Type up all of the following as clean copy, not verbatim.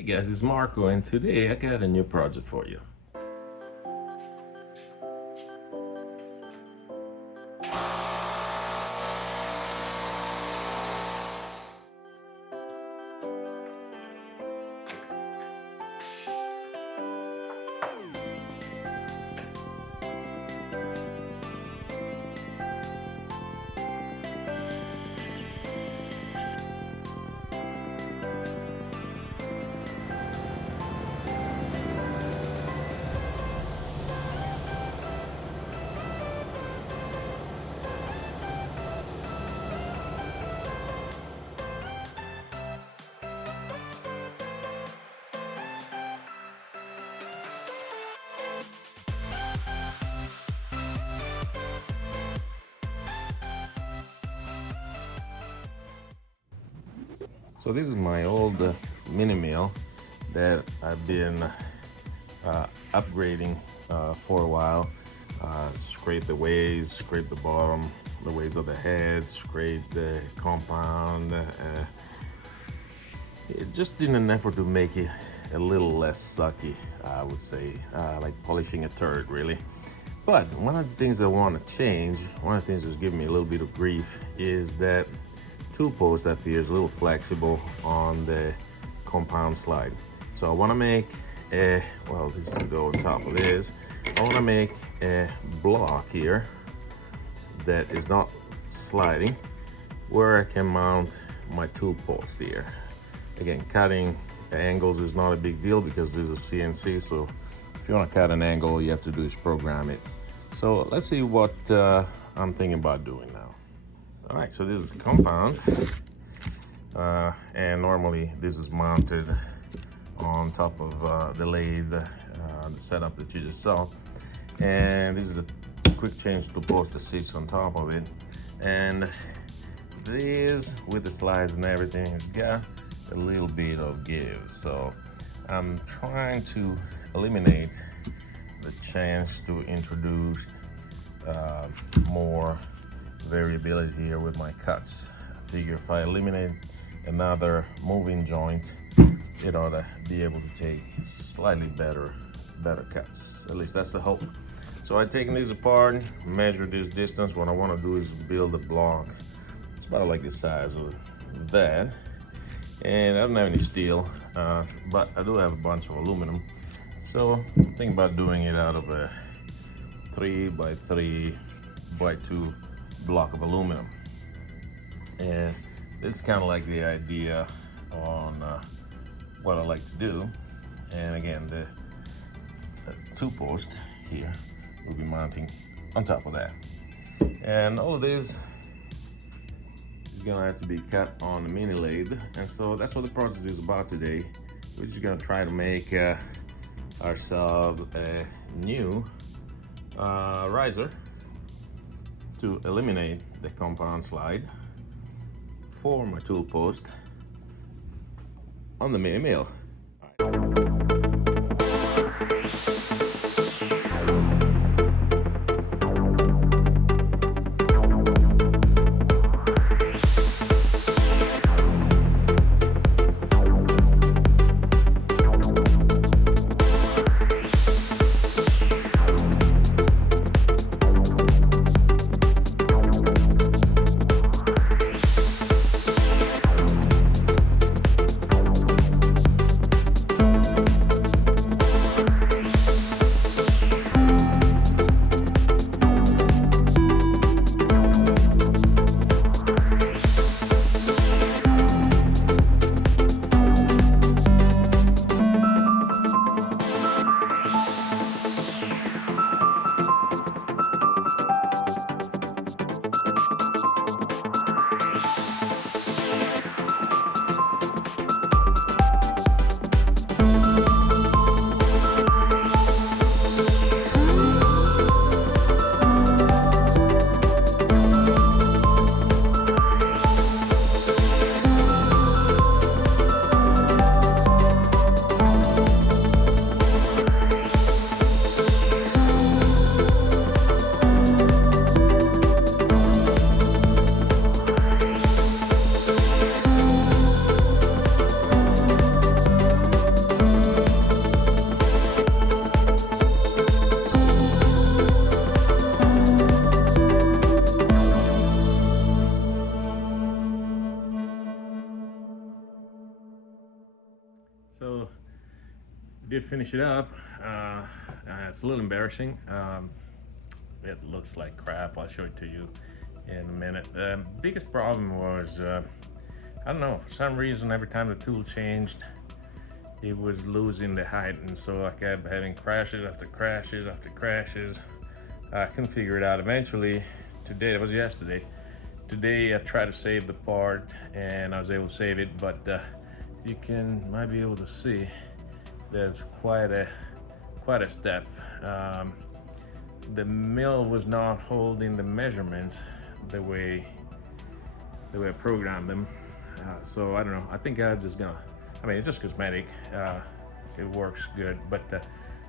Hey guys, it's Marco, and today I got a new project for you. So this is my old mini mill that I've been upgrading for a while. Scrape the ways, scrape the bottom, the ways of the head, scrape the compound. Just in an effort to make it a little less sucky, I would say, like polishing a turd, really. But one of the things I want to change, one of the things that's giving me a little bit of grief, is that tool post that appears a little flexible on the compound slide. So I want to make a, well, this is to go on top of this. I want to make a block here that is not sliding, where I can mount my tool post here. Again, cutting angles is not a big deal because this is CNC, so if you want to cut an angle, all you have to do is program it. So let's see what I'm thinking about doing now. All right, so this is the compound, and normally this is mounted on top of the lathe, the setup that you just saw. And this is a quick change to post that sits on top of it. And this, with the slides and everything, has got a little bit of give. So I'm trying to eliminate the chance to introduce more variability here with my cuts. I figure if I eliminate another moving joint, it ought to be able to take slightly better cuts. At least that's the hope. So I've taken these apart, measured this distance. What I want to do is build a block. It's about like the size of that. And I don't have any steel, but I do have a bunch of aluminum. So I'm thinking about doing it out of a 3x3 by 2 block of aluminum. And this is kind of like the idea on what I like to do. And again, the tool post here will be mounting on top of that. And all of this is gonna have to be cut on the mini lathe. And so that's what the project is about today. We're just gonna try to make ourselves a new riser to eliminate the compound slide for my tool post on the mini mill. So did finish it up. It's a little embarrassing. It looks like crap. I'll show it to you in a minute. The biggest problem was, I don't know, for some reason every time the tool changed, it was losing the height, and so I kept having crashes after crashes after crashes. I couldn't figure it out. Eventually, today, it was yesterday, today I tried to save the part and I was able to save it, but you might be able to see there's quite a step. The mill was not holding the measurements the way I programmed them. So I don't know. I think I'm just gonna. I mean, it's just cosmetic. It works good, but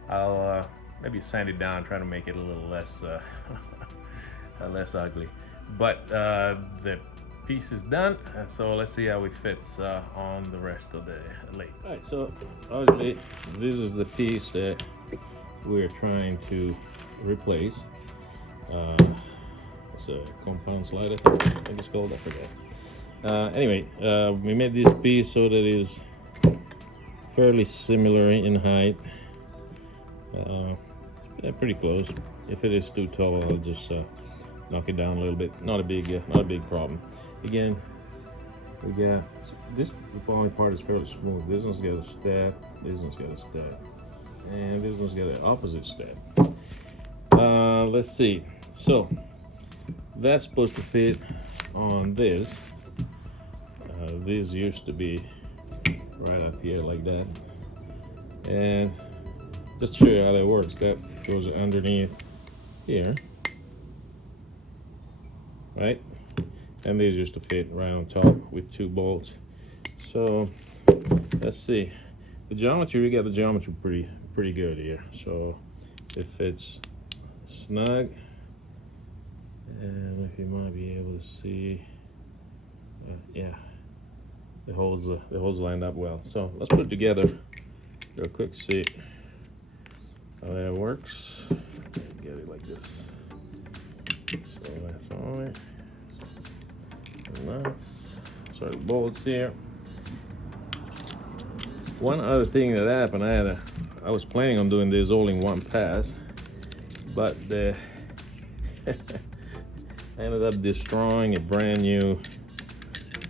I'll maybe sand it down, try to make it a little less less ugly. But the piece is done, so let's see how it fits on the rest of the lathe. All right, so obviously this is the piece that we're trying to replace. It's a compound slide, I think it's called. I forget. Anyway, we made this piece so that it is fairly similar in height. Yeah, pretty close. If it is too tall, I'll just knock it down a little bit. Not a big problem. Again, we got this. The following part is fairly smooth. This one's got a step. This one's got a step, and this one's got an opposite step. Let's see. So that's supposed to fit on this. This used to be right up here like that, and just to show you how that works, that goes underneath here, right? And these used to fit right on top with 2 bolts. So let's see, the geometry, we got the geometry pretty good here, so it fits snug. And if you might be able to see, yeah, the holes lined up well. So let's put it together real quick, see how that works. Get it like this. So that's on it. So the bolts here. One other thing that happened, I was planning on doing this all in one pass, but I ended up destroying a brand new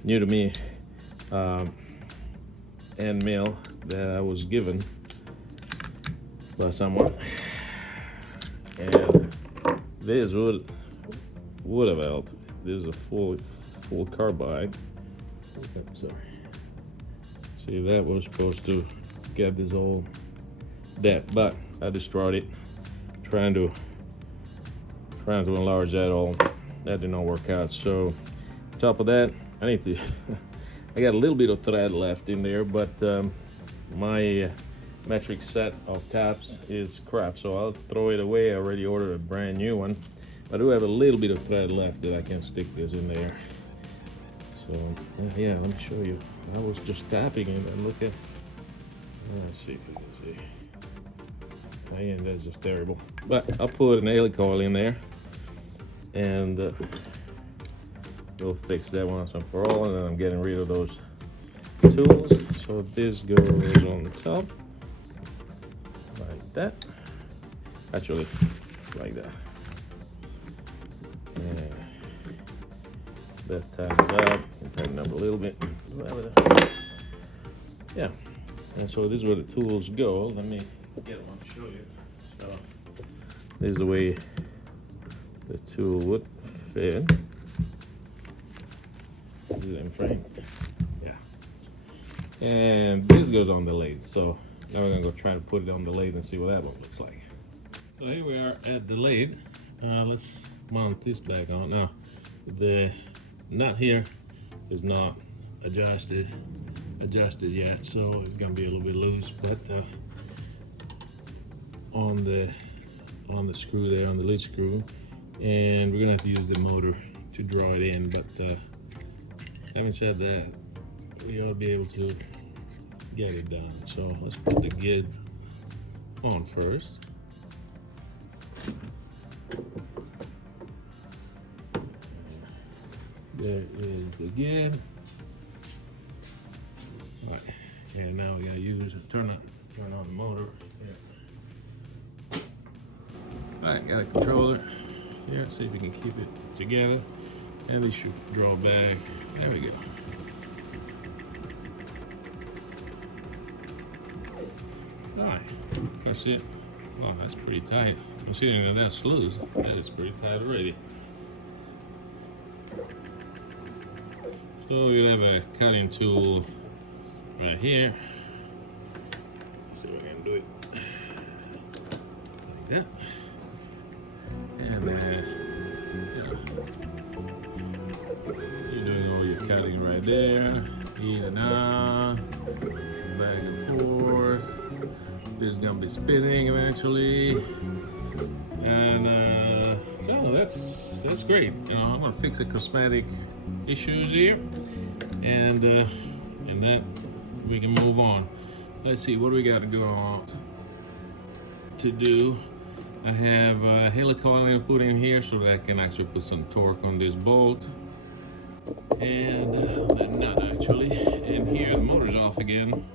to me end mill that I was given by someone, and this would have helped. This is a full carbide. Sorry. See, that was supposed to get this whole depth, but I destroyed it trying to enlarge that all. That did not work out. So on top of that, I got a little bit of thread left in there, but my metric set of taps is crap, so I'll throw it away. I already ordered a brand new one. I do have a little bit of thread left that I can stick this in there. So yeah, let me show you. I was just tapping it and look at, let's see if you can see. Man, that's just terrible. But I'll put an nail coil in there, and we'll fix that once and for all. And then I'm getting rid of those tools. So this goes on the top like that. Actually, like that. And that tightens up, and tighten up a little bit. Yeah, and so this is where the tools go. Let me get one to show you. So this is the way the tool would fit. This is in frame. Yeah. And this goes on the lathe. So now we're gonna go try to put it on the lathe and see what that one looks like. So here we are at the lathe. Let's mount this back on. Now, the nut here is not adjusted yet, so it's gonna be a little bit loose. But on the screw there, on the lid screw, and we're gonna have to use the motor to draw it in. But having said that, we ought to be able to get it done. So let's put the gid on first. There is the gid. Right. And now we gotta turn on the motor. Yeah. All right, got a controller here. See if we can keep it together. And we should draw back. There we go. All right, that's it. Oh, that's pretty tight. Considering that that's loose, that is pretty tight already. So we'll have a cutting tool right here. Let's see if I can do it like that. And you're doing all your cutting right there, in and out, back and forth. This is gonna be spinning eventually, and so that's great. You know, I'm gonna fix the cosmetic issues here, and that we can move on. Let's see what do we got to go on to do. I have a helicoiling put in here so that I can actually put some torque on this bolt, and the nut actually. And here the motor's off again.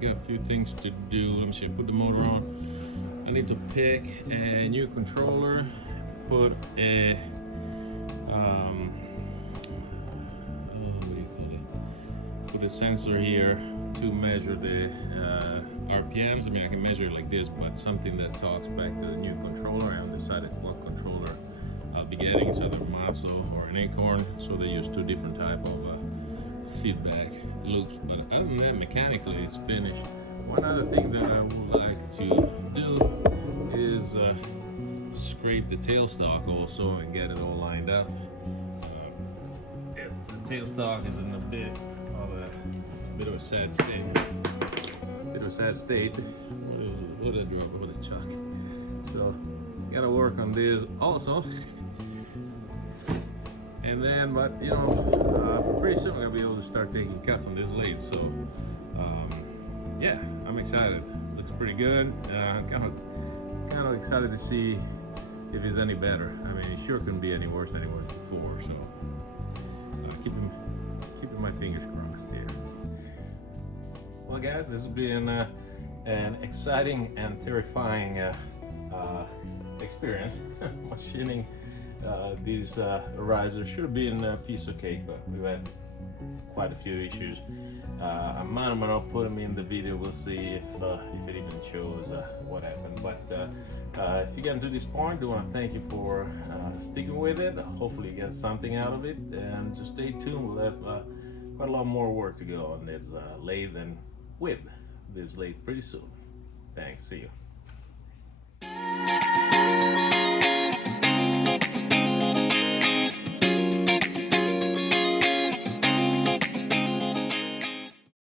Got a few things to do. Let me see. Put the motor on. I need to pick a new controller. Put a put a sensor here to measure the RPMs. I mean, I can measure it like this, but something that talks back to the new controller. I haven't decided what controller I'll be getting. It's either a Matzo or an Acorn, so they use two different type of feedback loops. But other than that, mechanically, it's finished. One other thing that I would like to do is scrape the tailstock also and get it all lined up. If the tailstock is in a bit of a sad state. What a drop, what a chuck. So gotta work on this also. And then, but you know, pretty soon I'll be able to start taking cuts on this lathe. So yeah, I'm excited. Looks pretty good. I'm kind of excited to see if it's any better. I mean, it sure couldn't be any worse than it was before. So keeping my fingers crossed here. Well, guys, this has been an exciting and terrifying experience. Machining these risers should have been a piece of cake, but we've had quite a few issues. I might or might not put them in the video. We'll see if it even shows what happened. But if you get to this point, I do want to thank you for sticking with it. Hopefully you get something out of it, and just stay tuned. We'll have quite a lot more work to go on this lathe and with this lathe pretty soon. Thanks, see you.